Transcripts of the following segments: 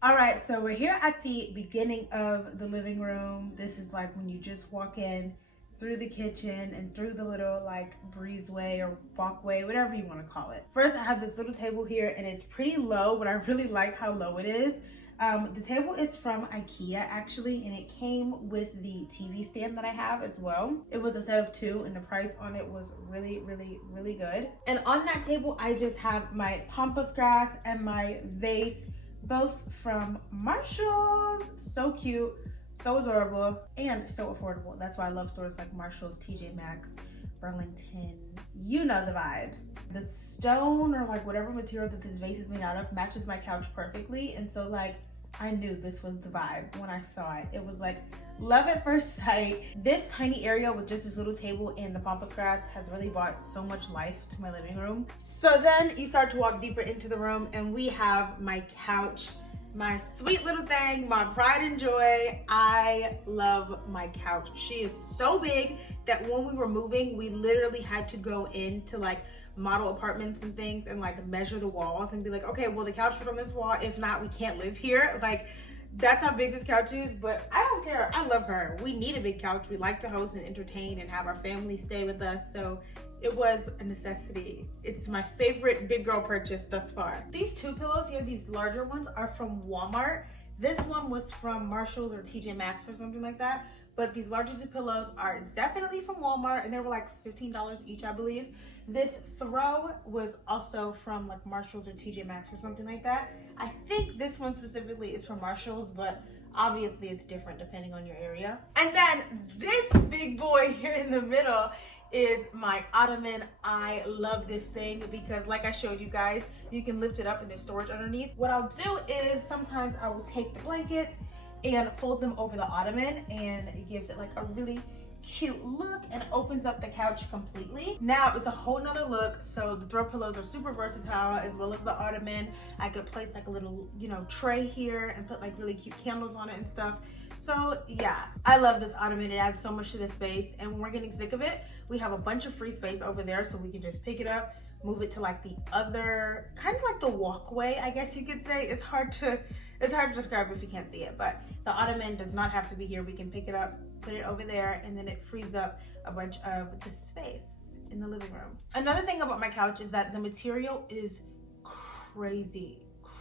All right, so we're here at the beginning of the living room. This is like when you just walk in through the kitchen and through the little like breezeway or walkway, whatever you want to call it. First, I have this little table here and it's pretty low, but I really like how low it is. The table is from IKEA actually, and it came with the TV stand that I have as well. It was a set of 2 and the price on it was really, really, really good. And on that table, I just have my pampas grass and my vase, both from Marshalls. So cute, so adorable, and so affordable. That's why I love stores like Marshalls, TJ Maxx, Burlington. You know the vibes. The stone or like whatever material that this vase is made out of matches my couch perfectly, and so like I knew this was the vibe when I saw it. It was like love at first sight. This tiny area with just this little table and the pampas grass has really brought so much life to my living room. So then you start to walk deeper into the room and we have my couch, my sweet little thing, my pride and joy. I love my couch. She is so big that when we were moving, we literally had to go into like model apartments and things and like measure the walls and be like, okay, well the couch from this wall, if not, we can't live here. Like that's how big this couch is, but I don't care. I love her. We need a big couch. We like to host and entertain and have our family stay with us, so it was a necessity. It's my favorite big girl purchase thus far. These 2 pillows here, these larger ones, are from Walmart. This one was from Marshalls or TJ Maxx or something like that, but these larger 2 pillows are definitely from Walmart, and they were like $15 each, I believe. This throw was also from like Marshalls or TJ Maxx or something like that. I think this one specifically is from Marshalls, but obviously it's different depending on your area. And then this big boy here in the middle is my Ottoman. I love this thing because like I showed you guys, you can lift it up and there's storage underneath. What I'll do is sometimes I will take the blankets and fold them over the Ottoman, and it gives it like a really cute look and opens up the couch completely. Now it's a whole nother look. So the throw pillows are super versatile, as well as the Ottoman. I could place like a little, you know, tray here and put like really cute candles on it and stuff. So yeah, I love this Ottoman. It adds so much to the space, and when we're getting sick of it, we have a bunch of free space over there, so we can just pick it up, move it to like the other, kind of like the walkway, I guess you could say. It's hard to describe if you can't see it, but the Ottoman does not have to be here. We can pick it up, put it over there, and then it frees up a bunch of the space in the living room. Another thing about my couch is that the material is crazy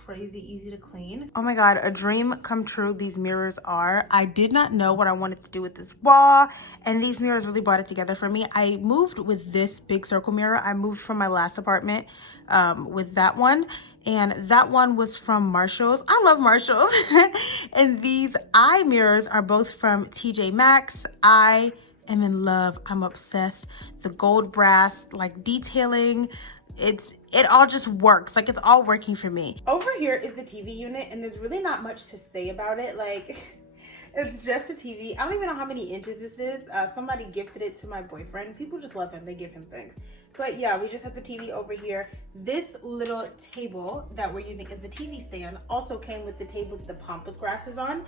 easy to clean. Oh my god, a dream come true these mirrors are. I did not know what I wanted to do with this wall, and these mirrors really brought it together for me. I moved with this big circle mirror. I moved from my last apartment with that one, and that one was from Marshalls. I love Marshalls. And these eye mirrors are both from TJ Maxx. I am in love. I'm obsessed. The gold brass like detailing, it all just works. Like it's all working for me. Over here is the TV unit, and there's really not much to say about it. Like it's just a TV. I don't even know how many inches this is. Somebody gifted it to my boyfriend. People just love him. They give him things. But yeah, we just have the TV over here. This little table that we're using as a TV stand also came with the table that the pampas grass is on.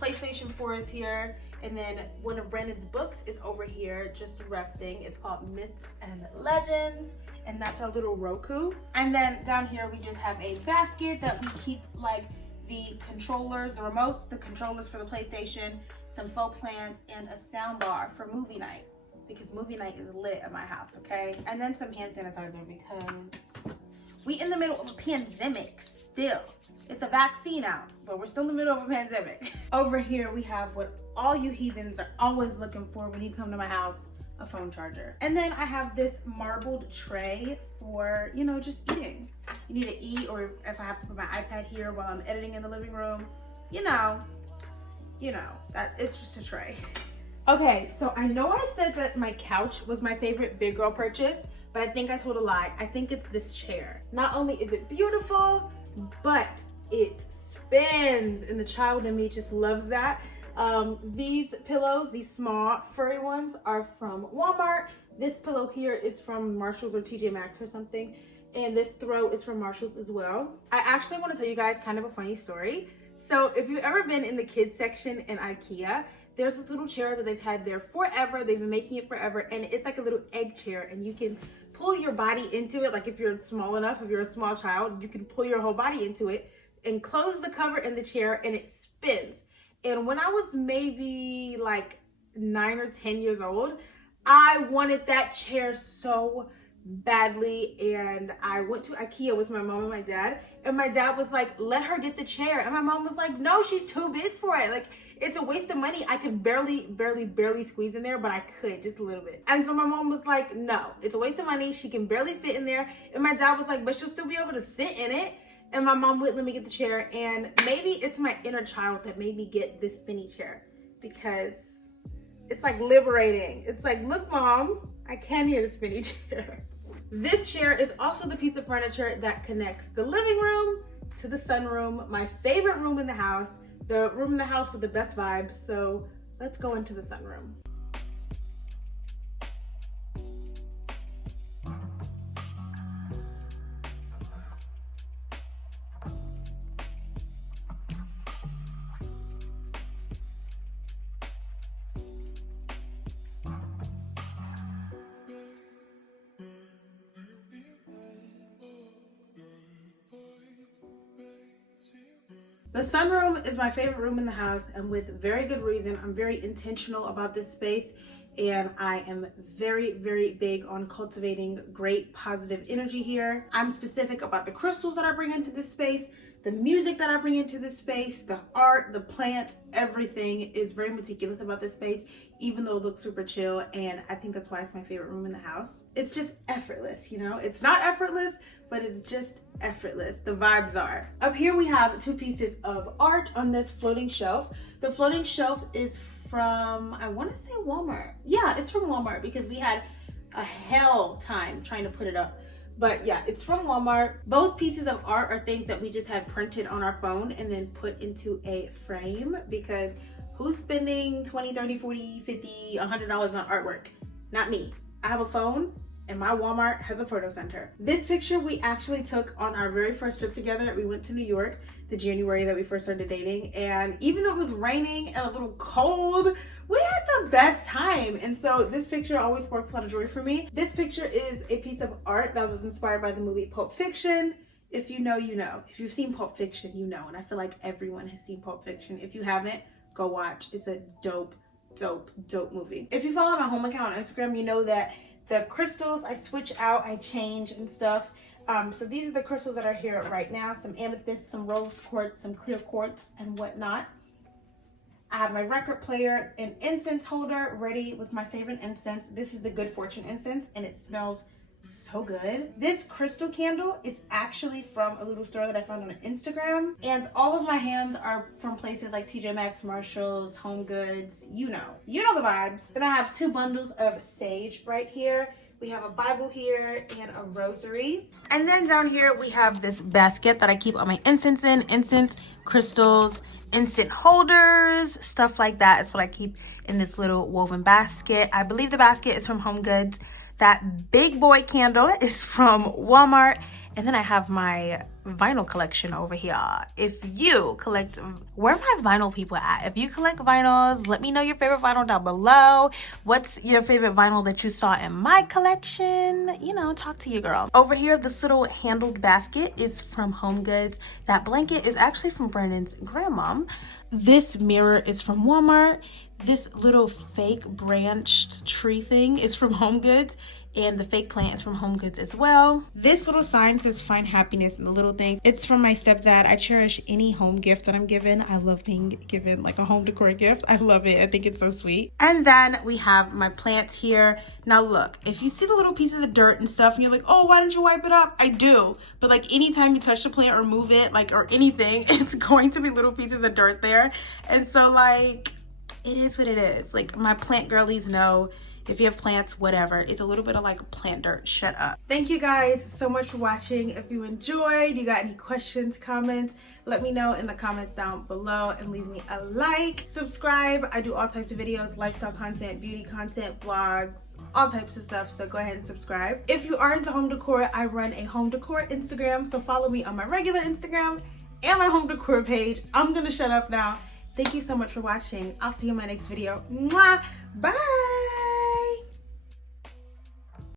PlayStation 4 is here, and then one of Brandon's books is over here just resting. It's called Myths and Legends, and that's our little Roku. And then down here we just have a basket that we keep like the controllers, the remotes, the controllers for the PlayStation, some faux plants, and a sound bar for movie night, because movie night is lit at my house, okay? And then some hand sanitizer because we in the middle of a pandemic still. It's a vaccine out, but we're still in the middle of a pandemic. Over here, we have what all you heathens are always looking for when you come to my house, a phone charger. And then I have this marbled tray for, you know, just eating. You need to eat, or if I have to put my iPad here while I'm editing in the living room, you know, that it's just a tray. Okay, so I know I said that my couch was my favorite big girl purchase, but I think I told a lie. I think it's this chair. Not only is it beautiful, but it spins, and the child in me just loves that. These pillows, these small furry ones, are from Walmart. This pillow here is from Marshalls or TJ Maxx or something, and this throw is from Marshalls as well. I actually want to tell you guys kind of a funny story. So if you've ever been in the kids section in IKEA, there's this little chair that they've had there forever. They've been making it forever, and it's like a little egg chair, and you can pull your body into it. Like if you're small enough, if you're a small child, you can pull your whole body into it. enclose the cover in the chair and it spins. And when I was maybe like 9 or 10 years old, I wanted that chair so badly, and I went to IKEA with my mom and my dad, and my dad was like, let her get the chair, and my mom was like, no, she's too big for it, like it's a waste of money. I could barely squeeze in there, but I could just a little bit. And so my mom was like, no, it's a waste of money, she can barely fit in there. And my dad was like, but she'll still be able to sit in it. And my mom wouldn't let me get the chair, and maybe it's my inner child that made me get this spinny chair, because it's like liberating. It's like, look mom, I can get a spinny chair. This chair is also the piece of furniture that connects the living room to the sunroom, my favorite room in the house, the room in the house with the best vibes. So let's go into the sunroom. The sunroom is my favorite room in the house, and with very good reason. I'm very intentional about this space, and I am very big on cultivating great positive energy here. I'm specific about the crystals that I bring into this space, the music that I bring into this space, the art, the plants, everything is very meticulous about this space, even though it looks super chill. And I think that's why it's my favorite room in the house. It's just effortless, you know? It's not effortless, but it's just effortless. The vibes are. Up here we have 2 pieces of art on this floating shelf. The floating shelf is from, I want to say Walmart. Yeah, it's from Walmart because we had a hell time trying to put it up. But yeah, it's from Walmart. Both pieces of art are things that we just had printed on our phone and then put into a frame, because who's spending 20, 30, 40, 50, $100 on artwork? Not me. I have a phone and my Walmart has a photo center. This picture we actually took on our very first trip together. We went to New York the January that we first started dating, and even though it was raining and a little cold, we had the best time. And so this picture always sparks a lot of joy for me. This picture is a piece of art that was inspired by the movie Pulp Fiction. If you know, you know. If you've seen Pulp Fiction, you know. And I feel like everyone has seen Pulp Fiction. If you haven't, go watch. It's a dope movie. If you follow my home account on Instagram, you know that the crystals I switch out, I change and stuff. So these are the crystals that are here right now. Some amethyst, some rose quartz, some clear quartz, and whatnot. I have my record player, an incense holder ready with my favorite incense. This is the Good Fortune incense, and it smells so good. This crystal candle is actually from a little store that I found on Instagram, and all of my hands are from places like TJ Maxx, Marshalls, Home Goods. You know the vibes. Then I have 2 bundles of sage right here. We have a Bible here and a rosary. And then down here we have this basket that I keep all my incense in, incense, crystals, incense holders, stuff like that is what I keep in this little woven basket. I believe the basket is from Home Goods. That big boy candle is from Walmart. And then I have my vinyl collection over here. If you collect, where are my vinyl people at? If you collect vinyls, let me know your favorite vinyl down below. What's your favorite vinyl that you saw in my collection? You know, talk to your girl. Over here, this little handled basket is from Home Goods. That blanket is actually from Brandon's grandmom. This mirror is from Walmart. This little fake branched tree thing is from Home Goods, and the fake plant is from Home Goods as well. This little sign says find happiness in the little things. It's from my stepdad. I cherish any home gift that I'm given. I love being given like a home decor gift. I love it. I think it's so sweet. And then we have my plants here. Now look, if you see the little pieces of dirt and stuff and you're like, oh, why didn't you wipe it up? I do. But like anytime you touch the plant or move it, like, or anything, it's going to be little pieces of dirt there. And so like, it is what it is. Like, my plant girlies know, if you have plants, whatever, it's a little bit of like plant dirt. Shut up. Thank you guys so much for watching. If you enjoyed, you got any questions, comments, let me know in the comments down below, and leave me a like. Subscribe. I do all types of videos, lifestyle content, beauty content, vlogs, all types of stuff, so go ahead and subscribe. If you are into home decor, I run a home decor Instagram, so follow me on my regular Instagram and my home decor page. I'm gonna shut up now. Thank you so much for watching. I'll see you in my next video. Mwah! Bye!